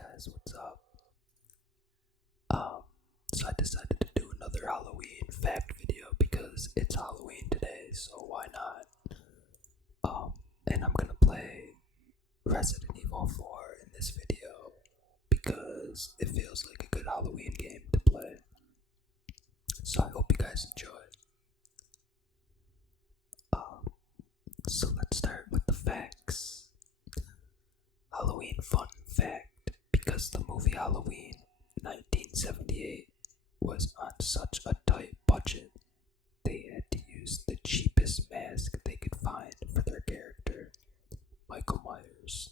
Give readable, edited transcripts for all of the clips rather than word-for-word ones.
guys, what's up? So I decided to do another Halloween fact video because it's Halloween today, so why not? And I'm gonna play Resident Evil 4 in this video because it feels like a good Halloween game to play. So I hope you guys enjoy. So let's start with the facts. Halloween fun fact: because the movie Halloween 1978 was on such a tight budget, they had to use the cheapest mask they could find for their character, Michael Myers,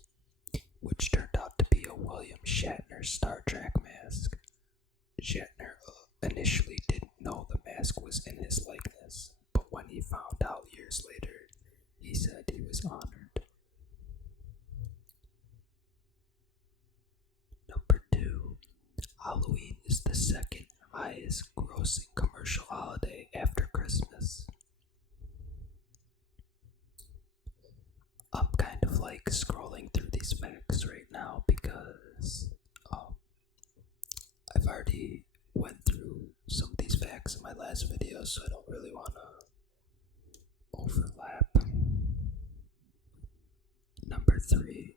which turned out to be a William Shatner Star Trek mask. Shatner initially didn't know the mask was in his likeness, but when he found out years later, he said he was honored. Number 2. Halloween is the second highest grossing commercial holiday after Christmas. I'm kind of like scrolling through these facts right now because I've already went through some of these facts in my last video, so I don't really want to overlap. Number 3.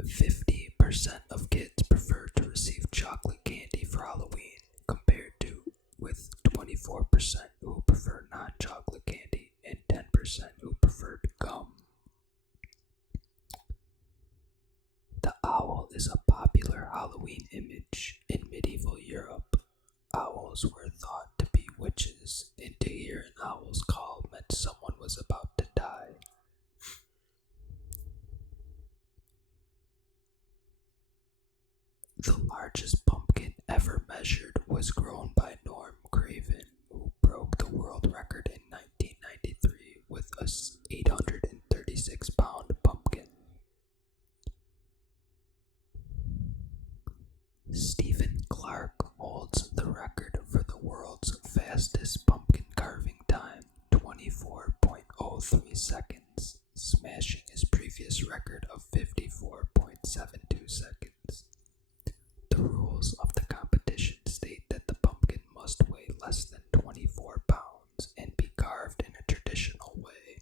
50% of kids prefer to receive chocolate candy for Halloween compared to with 24% who prefer non-chocolate candy and 10% who preferred gum. The owl is a popular Halloween image in medieval Europe. Owls were thought to be witches, and to hear an owl's call meant someone was about to die. The largest pumpkin ever measured was grown by Norm Craven, who broke the world record in 1993 with a 836-pound pumpkin. Stephen Clark holds the record for the world's fastest pumpkin carving time, 24.03 seconds, smashing his previous record of 54.72 seconds. The rules of the competition state that the pumpkin must weigh less than 24 pounds and be carved in a traditional way,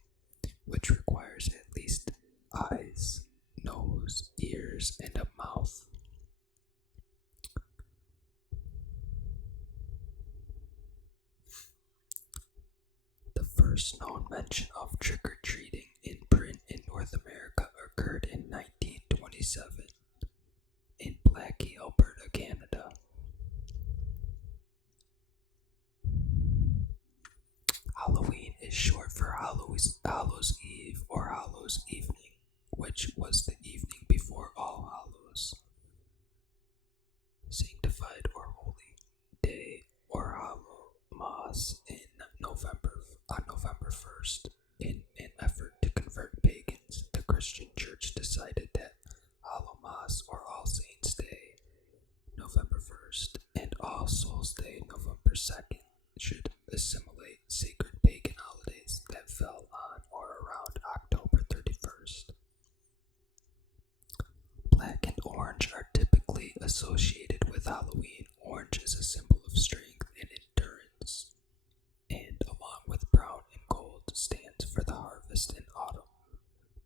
which requires at least eyes, nose, ears, and a mouth. The first known mention of trick-or-treating in print in North America occurred in 1927 in Blackie, Alberta, Canada. Halloween is short for Hallows Eve or Hallows Evening, which was the evening before All Hallows, Sanctified or Holy Day, or Hallowmas on November 1st. In an effort to convert pagans, the Christian Church decided that Hallowmas or All Saints Day, November 1st, and All Souls Day, November 2nd, should assimilate sacred pagan holidays that fell on or around October 31st. Black and orange are typically associated with Halloween. Orange is a symbol of strength and endurance, and along with brown and gold, stands for the harvest in autumn.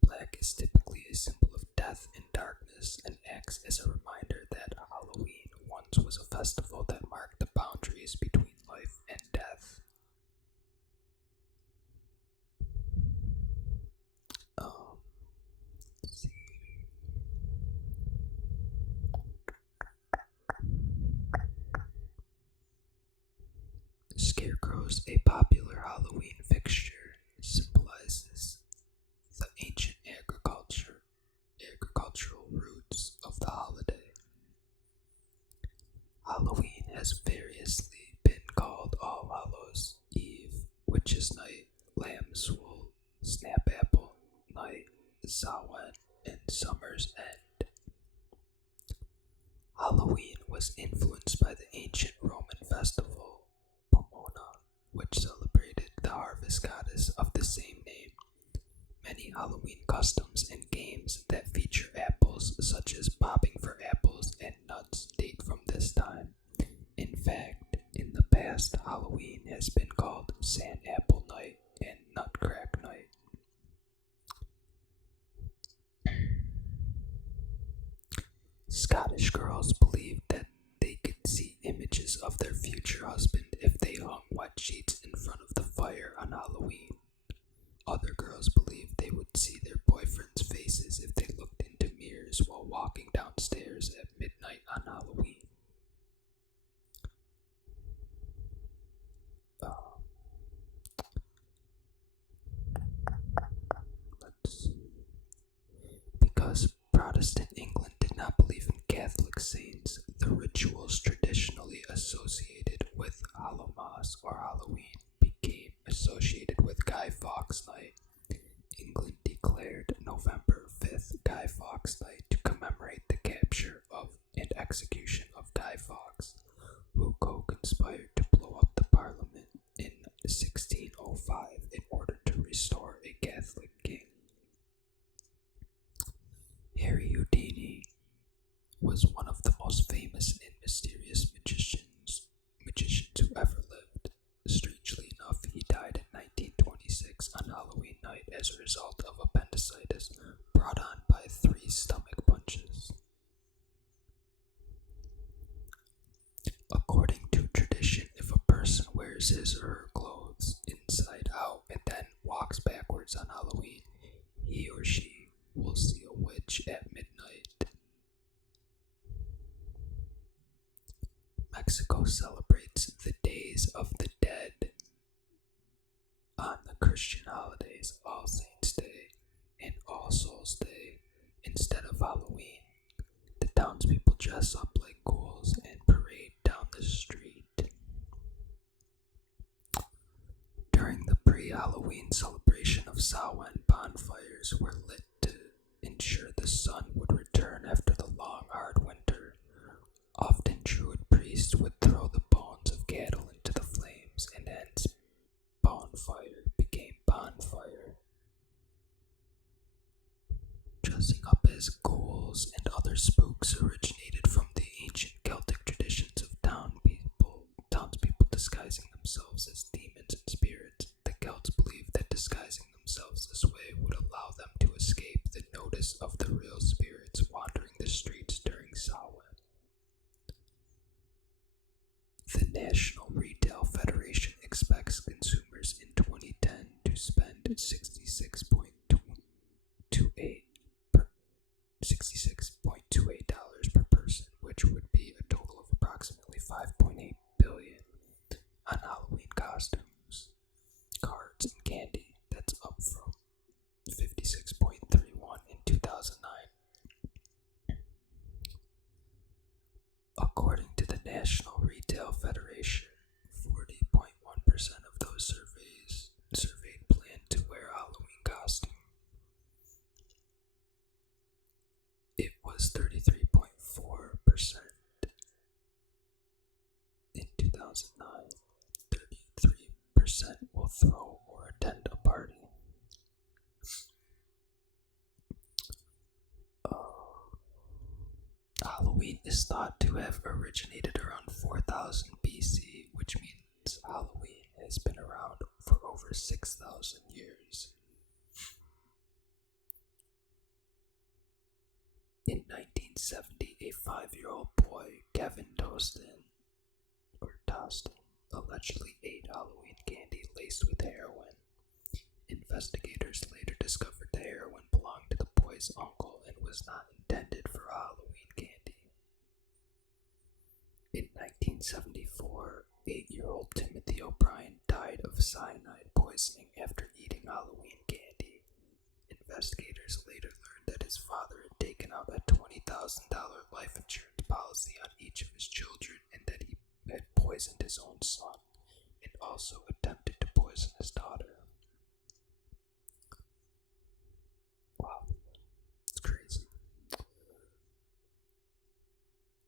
Black is typically a symbol of death and darkness and acts as a reminder that Halloween once was a festival that marked the boundaries between life and death. Let's see. Scarecrows, a popular Halloween fixture, symbolizes the ancient agricultural roots of the holiday. Halloween has variously been called All Hallows Eve, Witches' Night, Lamb's Wool, Snapapple Night, Samhain, and Summer's End. Halloween was influenced by the ancient Roman festival, Pomona, which celebrated the harvest goddess of the same name. Many Halloween customs and games that feature apples, such as popping for apples and Scottish girls believed that they could see images of their future husband if they hung wet sheets in front of the fire on Halloween. Other girls believed they would see their boyfriends' faces if they looked into mirrors while walking downstairs at midnight on Halloween. Let's see. Because Protestant England did not believe in Catholic saints, the rituals traditionally associated with Hallowmas or Halloween became associated with Guy Fawkes Night. England declared November 5th Guy Fawkes Night to commemorate the capture of and execution of Guy Fawkes, who co-conspired to blow up the Parliament in 1605 in order to restore a Catholic king. Harry Houdini was one of the most famous and mysterious magicians who ever lived. Strangely enough, he died in 1926 on Halloween night as a result of appendicitis brought on by 3 stomach punches. According to tradition, if a person wears his or her clothes inside out and then walks backwards on Halloween, he or she will see a witch at midnight. Mexico celebrates the Days of the Dead on the Christian holidays All Saints' Day and All Souls' Day instead of Halloween. The townspeople dress up like ghouls and parade down the street. During the pre-Halloween celebration of Samhain, bonfires were lit to ensure the sun would return after the long, hard winter. Often Druid priests would throw the bones of cattle into the flames, and hence bonfire became bonfire. Dressing up as ghouls and other spooks originated from the ancient Celtic traditions of townspeople disguising themselves as demons and spirits. The Celts believed that disguising themselves this way would allow them to escape the notice of the real spirits wandering the streets during Samhain. The National Retail Federation expects consumers in 2010 to spend $66.28 per person, which would be a total of approximately $5.8 billion on Halloween costumes, cards, and candy. That's up from $56.31 in 2009. According to the National Retail Federation, 40.1% of those surveyed plan to wear a Halloween costume. It was 33.4% in 2009. 33% will throw or attend a party. Halloween is thought to have originated around 4000 BC, which means Halloween has been around for over 6,000 years. In 1970, a 5-year-old boy, Kevin Tostin, allegedly ate Halloween candy laced with heroin. Investigators later discovered the heroin belonged to the boy's uncle and was not intended for Halloween candy. In 1974, 8-year-old Timothy O'Brien died of cyanide poisoning after eating Halloween candy. Investigators later learned that his father had taken out a $20,000 life insurance policy on each of his children and that he had poisoned his own son and also attempted to poison his daughter. Wow, it's crazy.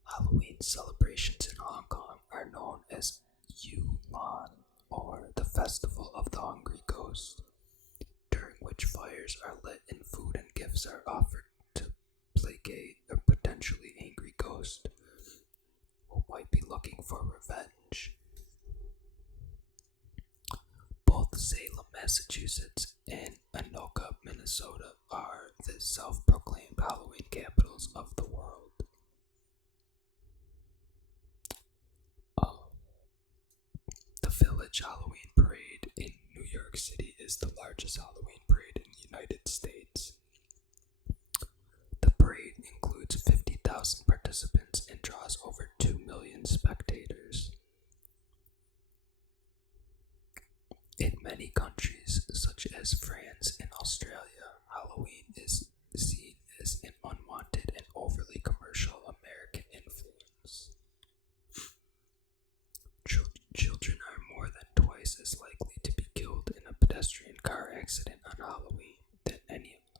Halloween celebrations in Hong Kong are known as Yulan, or the Festival of the Hungry Ghost, during which fires are lit and food and gifts are offered to placate a potentially angry ghost who might be looking for revenge. Both Salem, Massachusetts and Anoka, Minnesota are the self-proclaimed Halloween capitals of the world. Village Halloween Parade in New York City is the largest Halloween parade in the United States. The parade includes 50,000 participants and draws over 2 million spectators. In many countries, such as France and Australia, Halloween is seen as an unwanted and overly commercial American influence. Children are more than twice as likely to be killed in a pedestrian car accident on Halloween than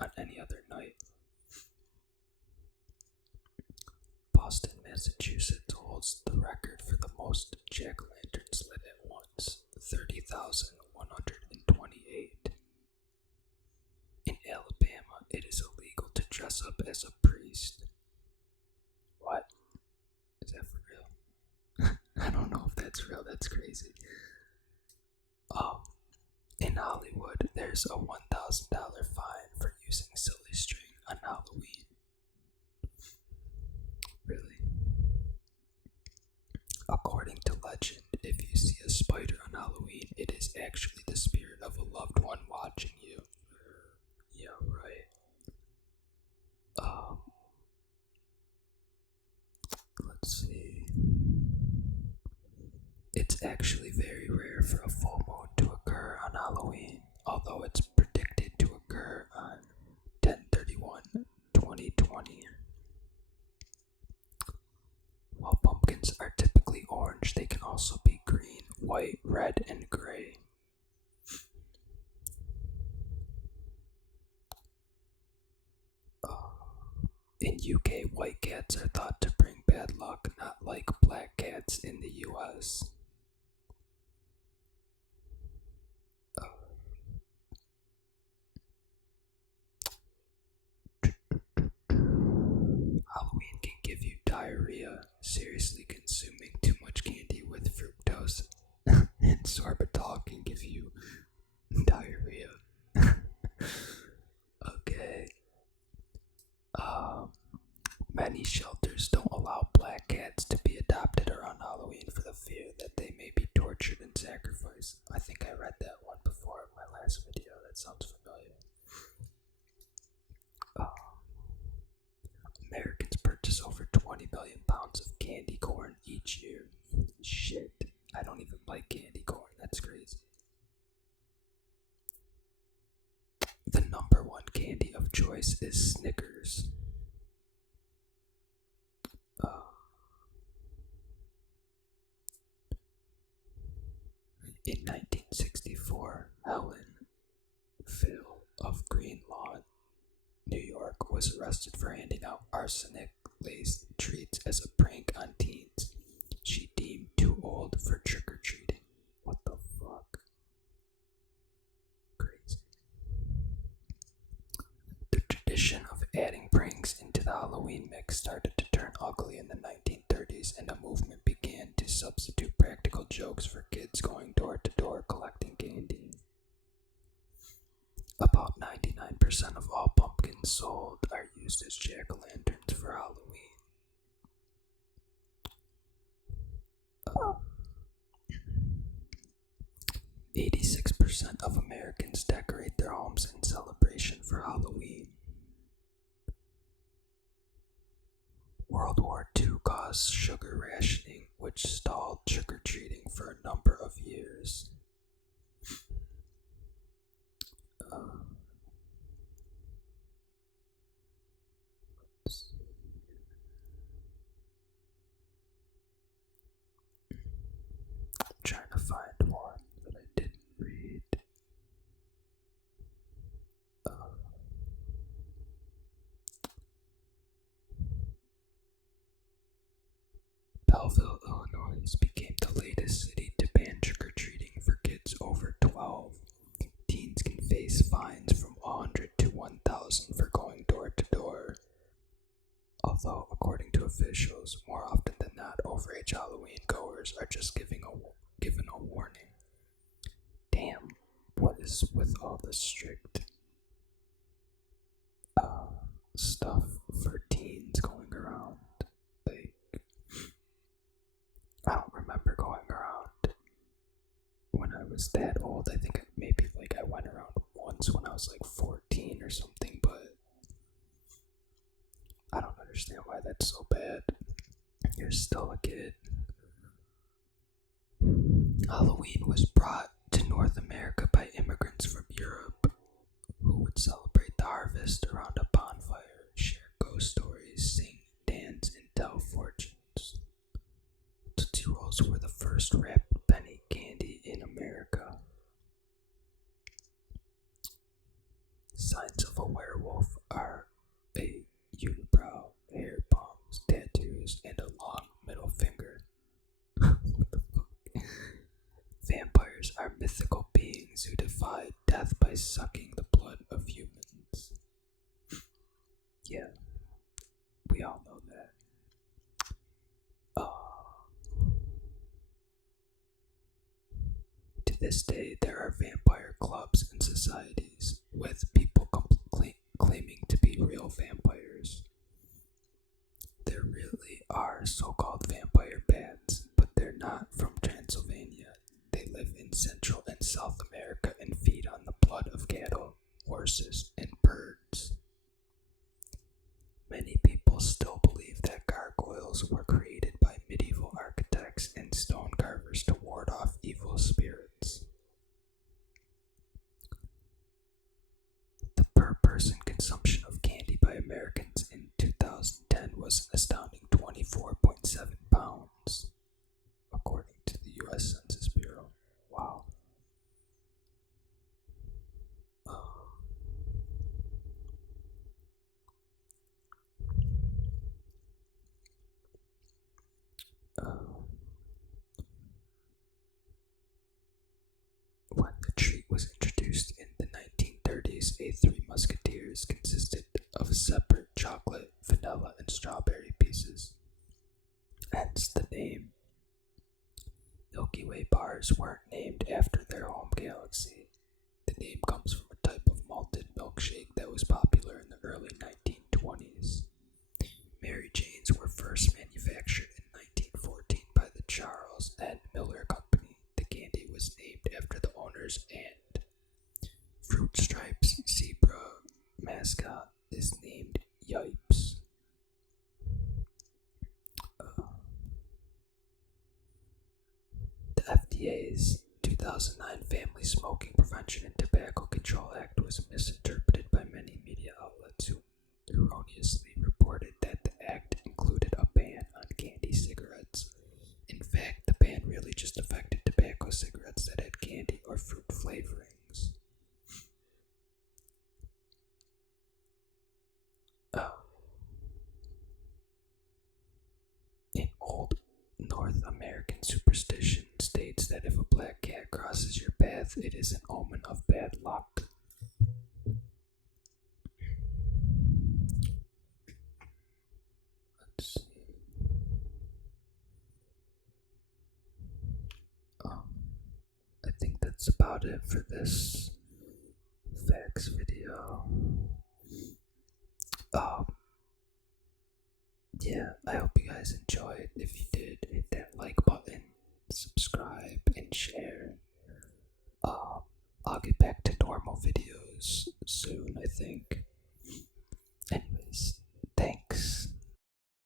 on any other night. Boston, Massachusetts holds the record for the most jack-o'-lanterns lit at once, 30,128. In Alabama, it is illegal to dress up as a priest. What? Is that for real? I don't know if that's real, that's crazy. In Hollywood, there's a $1,000 fine for using silly string on Halloween. Really? According to legend, if you see a spider on Halloween, it is actually the spirit of a loved one watching you. Yeah, right. Let's see. It's actually very rare for a full moon to occur on Halloween, although it's predicted to occur on 10/31/2020. While pumpkins are typically orange, they can also be green, white, red, and gray. In UK, white cats are thought to bring bad luck, not like black cats in the US. Halloween can give you diarrhea. Seriously, consuming too much candy with fructose and sorbitol can give you diarrhea. Okay. Many shelters don't allow black cats to be adopted around Halloween for the fear that they may be tortured and sacrificed. I think I read that one before in my last video. That sounds familiar. Americans purchase over 20 million pounds of candy corn each year. Shit, I don't even like candy corn. That's crazy. The number one candy of choice is Snickers. In 1964, Helen Phil of Green Lawn, New York, was arrested for handing out arsenic-laced treats as a prank on teens she deemed too old for trick-or-treating. What the fuck? Crazy. The tradition of adding pranks into the Halloween mix started to turn ugly in the 1930s, and a movement began to substitute practical jokes for kids going door to door collecting candy. About 99% of all pumpkins sold are used as jack-o'-lanterns for Halloween. 86% of Americans decorate their homes in celebration for Halloween. World War II caused sugar rationing, which stalled trick-or-treating for a number of years. I'm trying to find one that I didn't read. Belleville, Illinois became the latest city to ban trick-or-treating for kids over 12. Teens can face fines from $100 to $1,000 for going door to door. Although, according to officials, more often than not, overage Halloween goers are just given a warning. Damn, what is with all the strict stuff for teens going around? Like, I don't remember going around when was that old. I think maybe like I went around once when I was like 14 or something, but I don't understand why that's so bad. You're still a kid. Halloween was brought to North America by immigrants from Europe who would celebrate the harvest around a bonfire, share ghost stories, sing, dance, and tell fortunes. Tootsie Rolls were the first wrapped penny candy in America. Signs of a werewolf are a unibrow, hair palms, tattoos, and a long middle finger. What the fuck? Vampires are mythical beings who defy death by sucking the blood of humans. Yeah, we all know that. To this day, there are vampire clubs and societies with people claiming to be real vampires. There really are so-called vampire bats, but they're not from Transylvania. They live in Central and South America and feed on the blood of cattle, horses, and birds. Many people still believe that gargoyles were created by medieval architects and stone carvers to ward off evil spirits. The per-person consumption of candy by Americans in 2010 was an astounding 24.7 pounds, according to the U.S. Census Bureau. Wow. When the treat was introduced in the 1930s, a Three Musketeers consisted of separate chocolate, vanilla, and strawberry pieces. Hence the name. Milky Way bars weren't named after their home galaxy. The name comes from a type of malted milkshake that was popular in the early 1920s. Mary Janes were first manufactured in 1914 by the Charles N. Miller Company. The candy was named after the owners, and Fruit Stripes zebra mascot is named Yipes. The FDA's 2009 Family Smoking Prevention and Tobacco Control Act was misinterpreted by many media outlets who erroneously reported that the act included a ban on candy cigarettes. In fact, the ban really just affected tobacco cigarettes that had candy or fruit flavorings. An old North American superstition states that if a black cat crosses your path, it is an omen of bad luck. Let's see. I think that's about it for this facts video. Yeah, I hope you guys enjoyed. If you did, hit that like button, subscribe, and share. I'll get back to normal videos soon, I think.